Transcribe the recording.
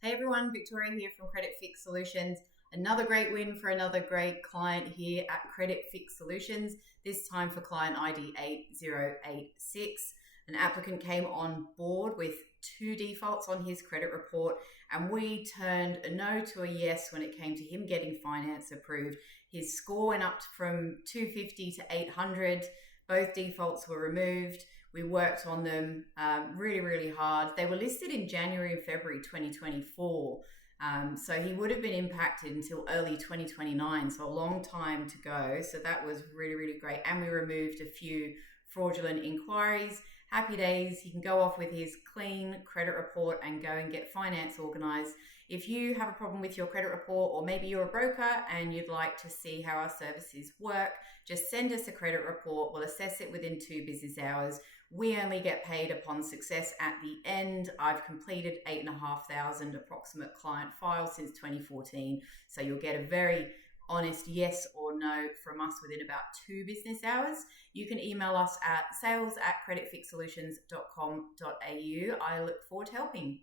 Hey everyone, Victoria here from Credit Fix Solutions. Another great win for another great client here at Credit Fix Solutions, this time for client ID 8086. An applicant came on board with two defaults on his credit report, and we turned a no to a yes when it came to him getting finance approved. His score went up from 250 to 800. Both defaults were removed. We worked on them really, really hard. They were listed in January and February 2024. So he would have been impacted until early 2029, so a long time to go. So that was really, really great. And we removed a few fraudulent inquiries. Happy days. He can go off with his clean credit report and go and get finance organized. If you have a problem with your credit report, or maybe you're a broker and you'd like to see how our services work, just send us a credit report. We'll assess it within 2 business hours. We only get paid upon success at the end. I've completed 8,500 approximate client files since 2014. So you'll get a very honest yes or no from us within about 2 business hours. You can email us at sales@creditfixsolutions.com.au. I look forward to helping.